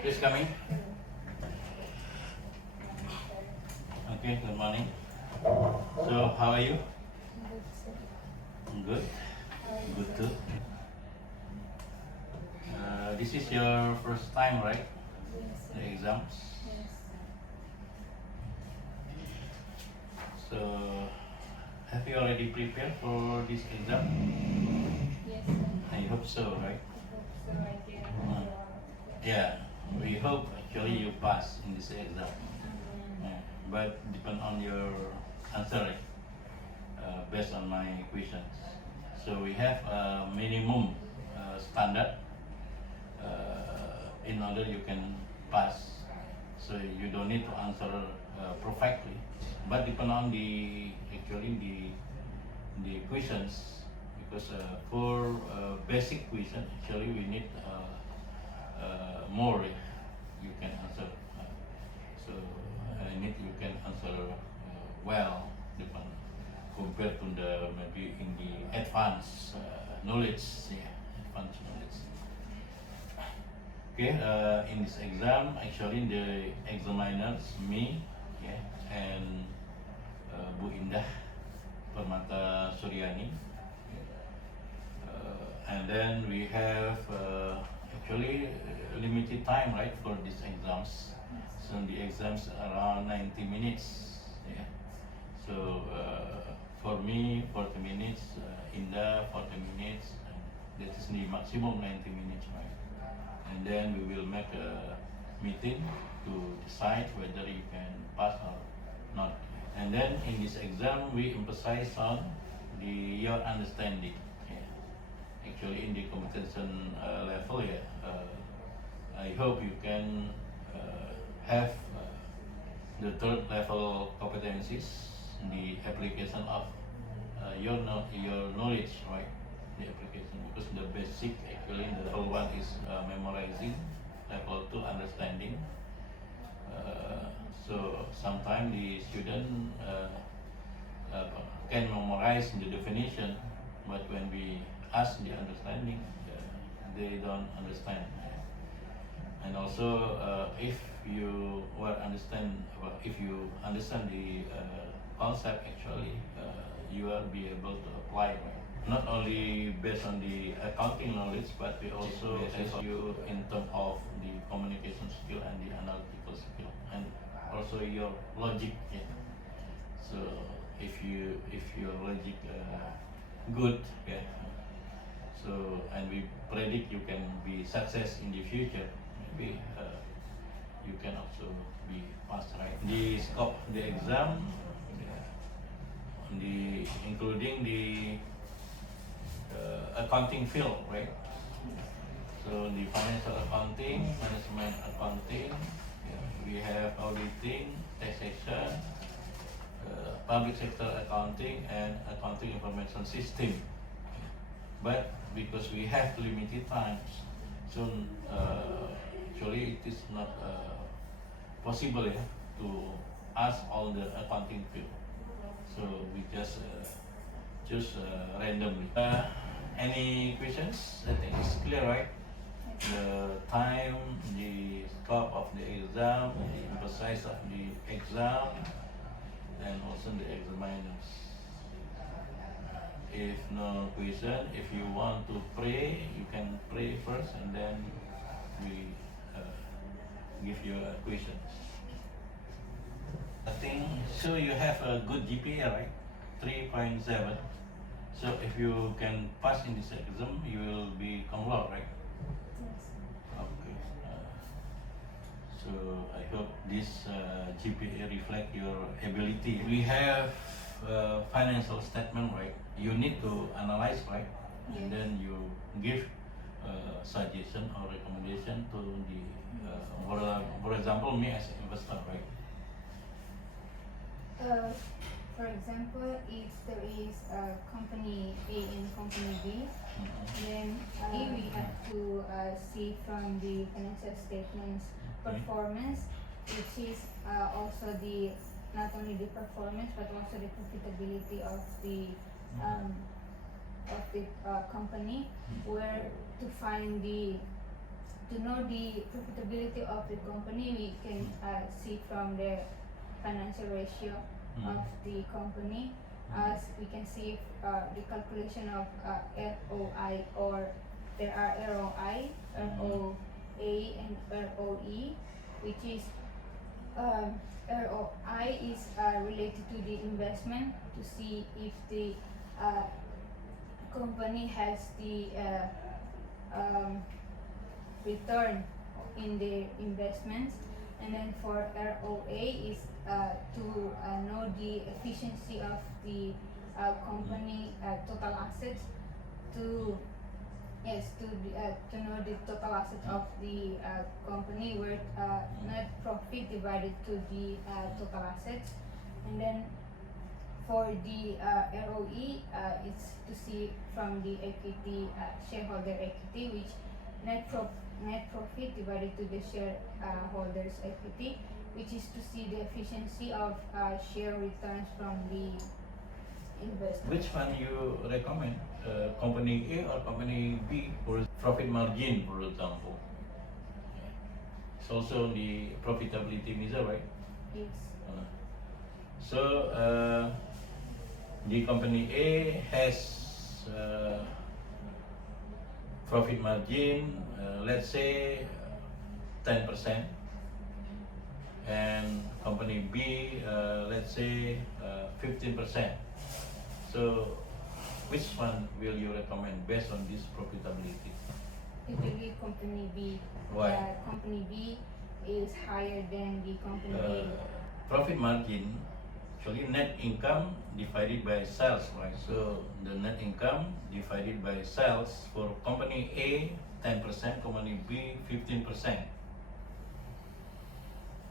Please come in. Okay, good morning. So, how are you? Good. Good too. This is your first time, right? The exams. So, have you already prepared for this exam? Yes, I hope so, right? so I can Yeah, we hope actually you pass in this exam. Yeah, but depend on your answer, right? Based on my questions. So we have a minimum standard in order you can pass. So you don't need to answer perfectly, but depend on the questions, because for basic question actually we need more you can answer. So I need you can answer well, depend compared to the maybe in the advanced knowledge, yeah, advanced knowledge. Okay, in this exam, actually the examiners, me, yeah, and Bu Indah Permata Suryani, and then we have actually limited time, right, for these exams. So the exams around 90 minutes. Yeah. So for me, 40 minutes, Indah 40 minutes, and that is the maximum 90 minutes, right? And then we will make a meeting to decide whether you can pass or not. And then in this exam, we emphasize on your understanding. Yeah. Actually, in the comprehension level, yeah, I hope you can have the third level competencies, the application of your knowledge, right? The application, because the basic actually the level one is memorizing, level two understanding. So sometimes the student can memorize the definition, but when we ask the understanding, they don't understand. And also, if you if you understand the concept, actually, you will be able to apply. Right? Not only based on the accounting knowledge, but we also assess you in terms of the communication skill and the analytical skill, and also your logic. Yeah. So if your logic good, yeah. So and we predict you can be success in the future. Maybe you can also be passed, right? The scope, the exam, the including the accounting field, right? So the financial accounting, management accounting, yeah, we have auditing, taxation, public sector accounting, and accounting information system. But because we have limited times, so actually it is not possible, yeah, to ask all the accounting field. So we just choose randomly. Any questions? I think it's clear, right? The time, the scope of the exam, the emphasis of the exam, and also the examiners. If no question, if you want to pray, you can pray first, and then we give you a question. I think so. You have a good GPA, right? 3.7. So if you can pass in this exam, you will be cum laude, right? Okay. So I hope this GPA reflect your ability. We have financial statement, right? You need to analyze, right? And then you give suggestion or recommendation to the, for example, me as an investor, right? For example, if there is a company A and company B, then we have to see from the financial statements performance, which is also the not only the performance but also the profitability of the company, where to find the to know the profitability of the company, we can see from the financial ratio of the company. As we can see the calculation of ROI, or there are ROI, ROA, and ROE, which is ROI is related to the investment, to see if the company has the return in the investments. And then for ROA is to know the efficiency of the company total assets, to to know the total assets of the company, where net profit divided to the total assets. And then for the ROE, it's to see from the equity, shareholder equity, which net profit divided to the shareholders equity, which is to see the efficiency of share returns from the investment. Which one you recommend? Company A or company B for profit margin, for example? It's also the profitability measure, right? Yes. So the company A has profit margin, let's say 10%, and company B, let's say 15%. So which one will you recommend based on this profitability? Usually company B. Why? Company B is higher than the company A. Profit margin, actually net income divided by sales, right? So the net income divided by sales for company A 10%, company B 15%.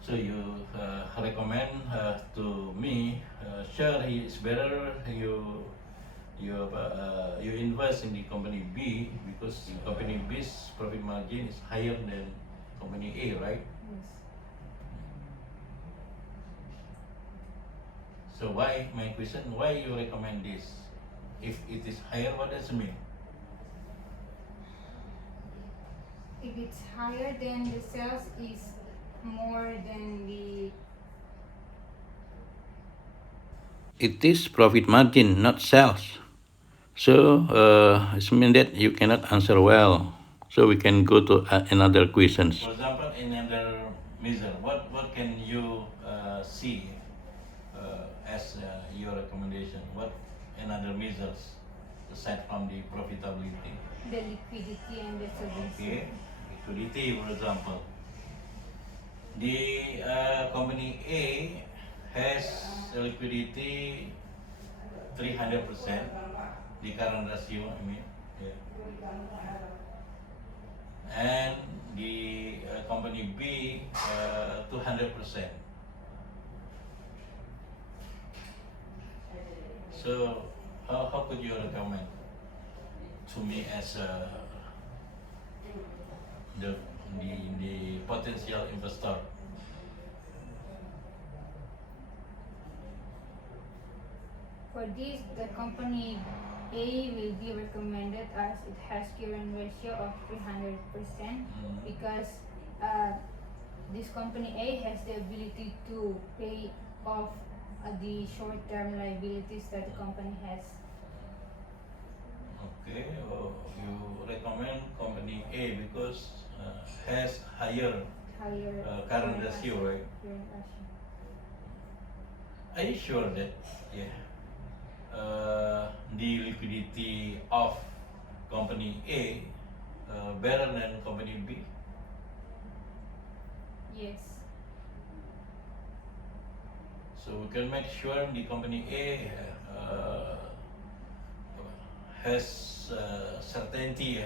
So you recommend to me, sure, it's better you invest in the company B, because company B's profit margin is higher than company A, right? Yes. So why, my question, why you recommend this? If it is higher, what does it mean? If it's higher, then the sales is more than the. It is profit margin, not sales. So it means that you cannot answer well. So we can go to another questions. For example, another measure, what can you see as your recommendation? What another measures aside from the profitability? The liquidity and the solvency. Okay, liquidity, for example. The company A has a liquidity 300%, the current ratio, I mean. Yeah. And the company B 200%. So how could you recommend to me as the potential investor? For this, the company A will be recommended, as it has current ratio of 300%, because this company A has the ability to pay off the short-term liabilities that the company has. Okay, you recommend company A because has higher current ratio, right? Current ratio. Are you sure that the liquidity of company A better than company B? Yes. So we can make sure the company A has certainty,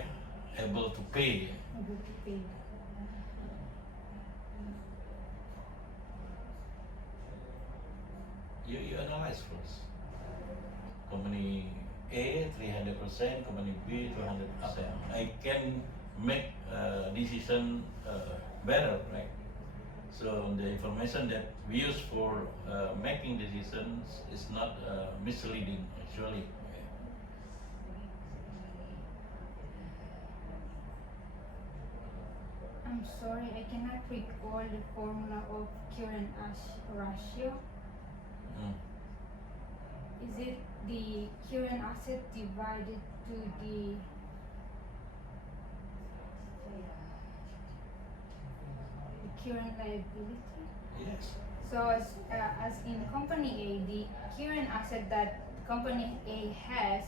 able to pay. Able to pay. You analyze first. Company A 300%, company B 200%. I can make decision better, right? So the information that we use for making decisions is not misleading, actually. I'm sorry, I cannot recall the formula of current ratio. Mm. Is it the current asset divided to the current liability? Yes. So as in company A, the current asset that company A has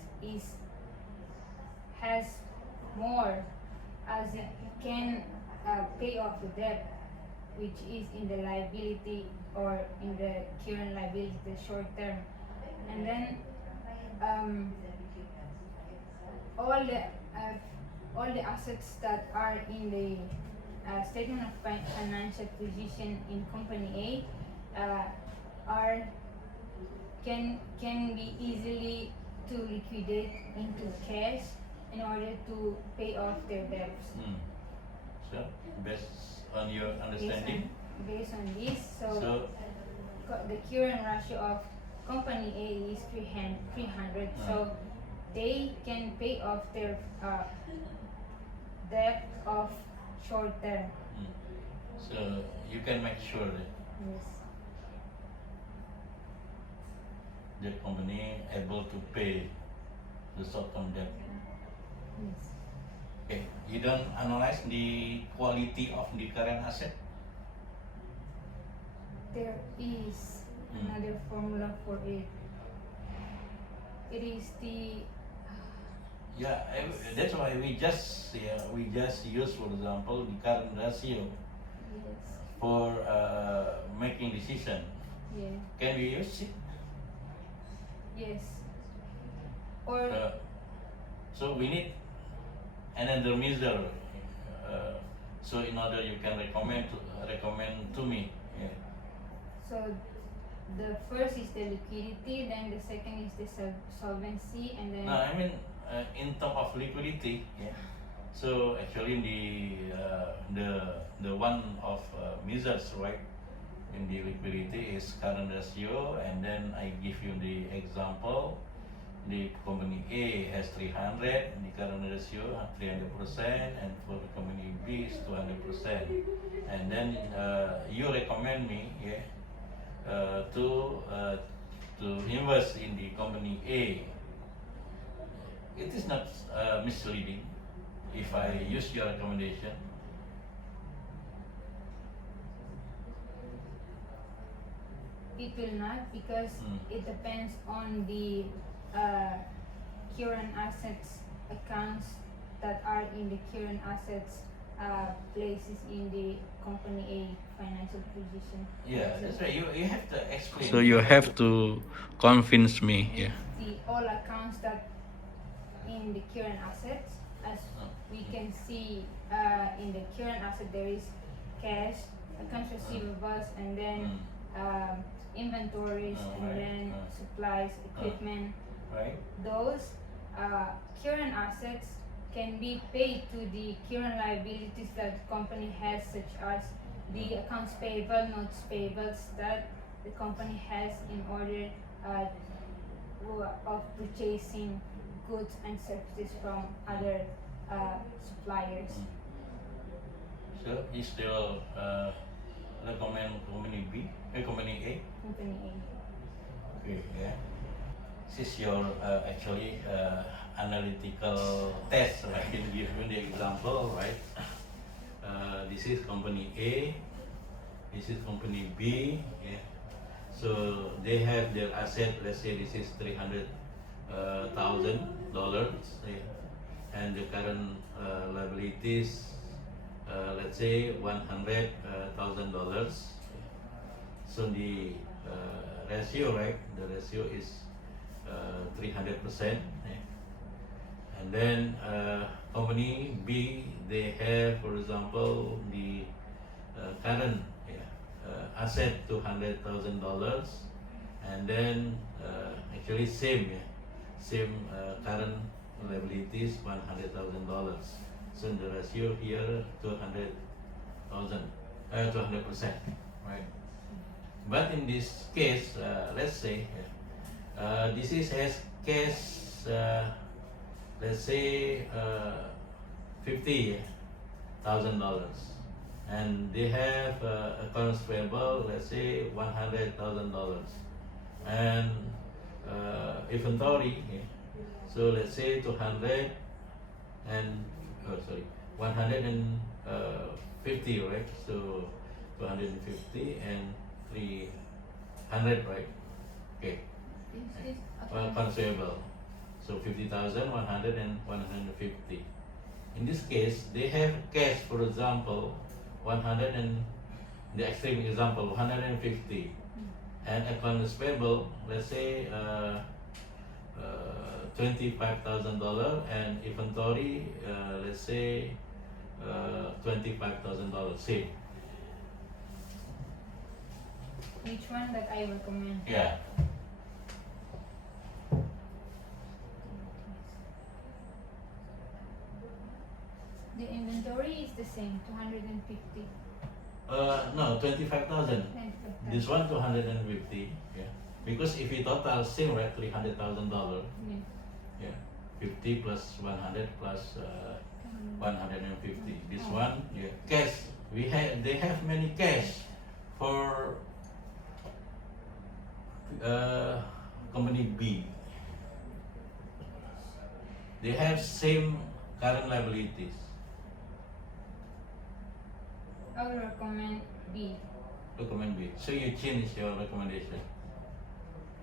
more, as it can pay off the debt, which is in the liability or in the current liability, the short term, and then um, all the uh, all the assets that are in the statement of financial position in company A are can be easily to liquidate into cash in order to pay off their debts. Mm. So, based on your understanding, Based on this, so the current ratio of company A is 300, so they can pay off their debt of short term. so you can make sure that Yes. the company able to pay the short-term debt. Yes. Okay, you don't analyze the quality of the current asset. There is another formula for it. It is the Yeah, that's why we just use, for example, the current ratio yes, for making decision. yeah, Can we use it? yes, or So we need another measure. So in order you can recommend to me. Yeah. so the first is the liquidity, then the second is the solvency, and then No, I mean in terms of liquidity. Yeah. So actually the one of measures, right, in the liquidity is current ratio, and then I give you the example. The company A has 300, the current ratio 300%, and for the company B is 200%. And then you recommend me, yeah, to invest in the company A. It is not misleading if I use your recommendation. it will not, because it depends on the current assets accounts that are in the current assets places in the company A financial position. Yeah, that's right. You have to explain. So you have to convince me. Yeah. The all accounts that in the current assets, as we can see in the current asset there is cash, accounts receivables, and then inventories, and Right. then supplies, equipment. Right. Those current assets can be paid to the current liabilities that the company has, such as the accounts payable, notes payables that the company has in order of purchasing goods and services from other suppliers. So you still recommend company B, company A? Company A. Okay, yeah. This is your actually analytical test, right? Given the example, right? This is company A, this is company B, yeah. So they have their asset, let's say this is $300,000, yeah. And the current liabilities, let's say $100,000. So the ratio, right? The ratio is 300%. Yeah. And then company B, they have, for example, the current asset $200,000, and then actually same current liabilities $100,000. So the ratio here 200%, right? But in this case, let's say this is has cash, let's say $50,000, and they have accounts payable, let's say $100,000, and inventory. Yeah. So let's say 200 and 150, right? So 250 and 300, right? Okay. This is Accounts payable. So 50,000, 100 and 150. In this case, they have cash, for example, 100 and the extreme example 150, and accounts payable, let's say $25,000, and inventory, let's say $25,000. Same. which one that I recommend? Yeah. The inventory is the same, 250. No, 25,000. 25,000. This one 250. Yeah. Because if you total same, right, $300,000. Yeah. Yeah. 50 plus 100 plus 150. This one, yeah, cash. They have many cash for company B. They have same current liabilities. I will recommend B. Recommend B. So you change your recommendation.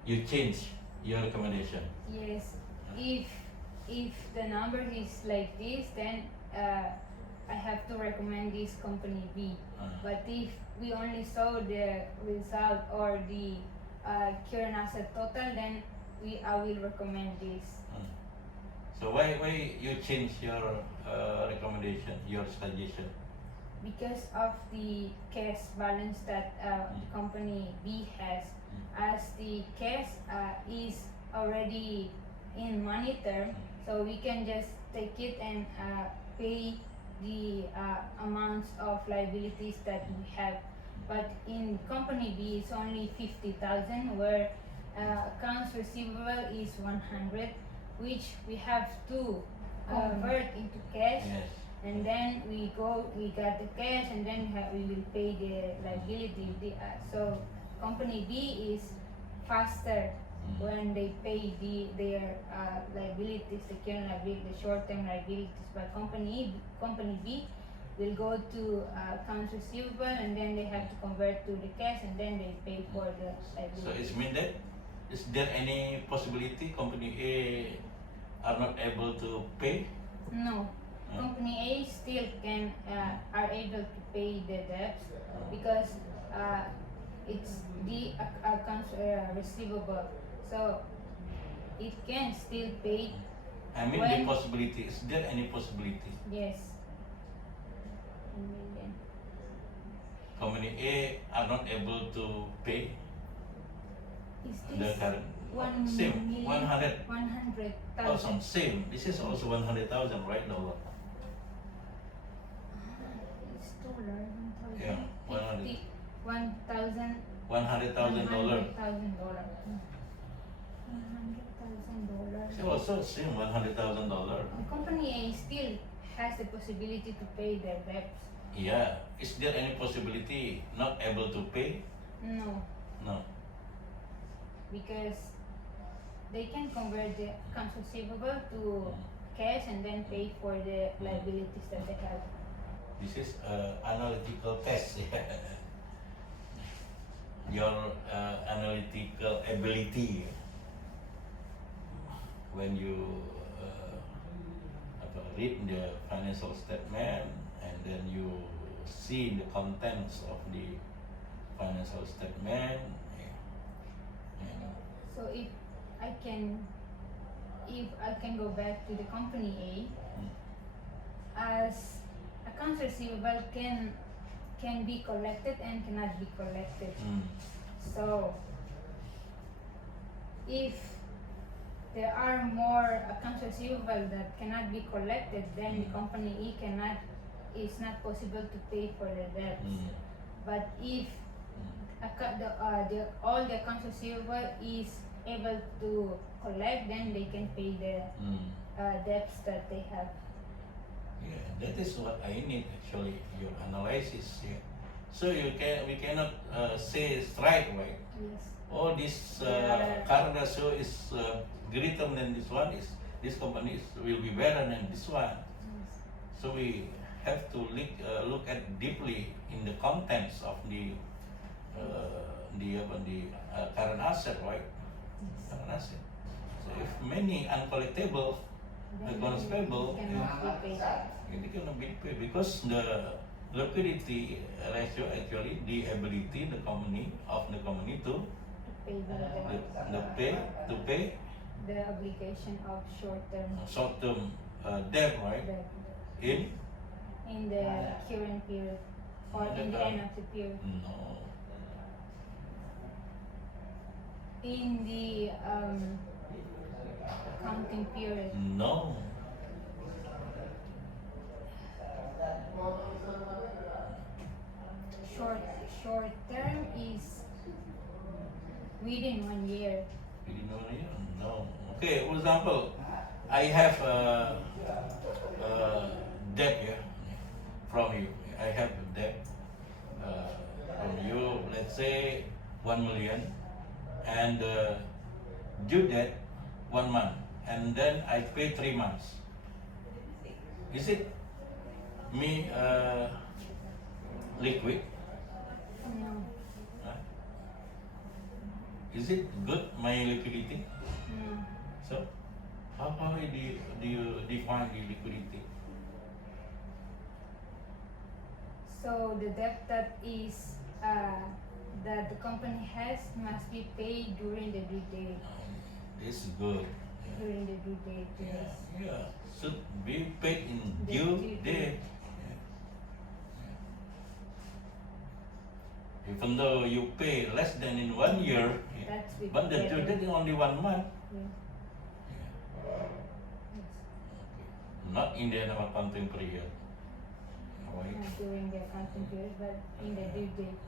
You change your recommendation. Yes. If the number is like this, then I have to recommend this company B. But if we only saw the result or the current asset total, then I will recommend this. So why you change your recommendation, your suggestion? Because of the cash balance that company B has, as the cash is already in money term, so we can just take it and pay the amounts of liabilities that we have. But in company B, it's only 50,000, where accounts receivable is 100, which we have to convert into cash. Yes. And then we got the cash, and then we will pay the liability. So company B is faster when they pay their liabilities, the current liability, the short-term liabilities. But company B will go to accounts receivable, and then they have to convert to the cash, and then they pay for the liability. So it's mean that, is there any possibility company A are not able to pay? No. Company A still are able to pay the debts because it's the accounts receivable, so it can still pay. I mean When- the possibility. Is there any possibility? Yes. 1 million. Company A are not able to pay Is the this current 1 same million? 100,000 100,000. same. This is also 100,000, right? No. It's dollar. 1,000. Yeah, 100. 1,000. $100,000. $100,000. It's $100,000. also same $100,000. Company A still has the possibility to pay their debts. Yeah. Is there any possibility not able to pay? No, No. because they can convert the accounts receivable to cash and then pay for the liabilities that they have. This is analytical test. Your analytical ability when you read the financial statement, and then you see the contents of the financial statement. So if I can go back to the company A, as accounts receivable can be collected and cannot be collected. So if there are more accounts receivable that cannot be collected, then the company E it's not possible to pay for the debts. But if all the accounts receivable is able to collect, then they can pay the debts that they have. Yeah, that is what I need actually, your analysis. Yeah. So we cannot say straight, right? Yes. Oh, this Yeah. current ratio is greater than this one. Is this company will be better than this one? Yes. So we have to look at deeply in the contents of the current asset, right? Yes. Current asset. So if many uncollectible, Then accounts payable, it cannot be paid. it cannot be paid because the liquidity ratio actually the ability the company to To pay the pay the obligation of short-term debt, right? debt In in the current period or in the end of the period. no, In the accounting period. no, Short term is within 1 year. you didn't know it? No. Okay, for example, I have debt here from you. I have debt from you. Let's say 1 million, and due debt 1 month, and then I pay 3 months. Is it me liquid? No. Huh? Is it good my liquidity? No. So how do you define the liquidity? So the debt that is that the company has must be paid during the due date. It's good. During the due date. Yeah, Yes. yeah. Should be paid in The due due date. date. Even though you pay less than in 1 year, That's with but the due better. date is only 1 month. Yeah. Yes. Not in the end of accounting period. Right? Not during the accounting period, but in the due date.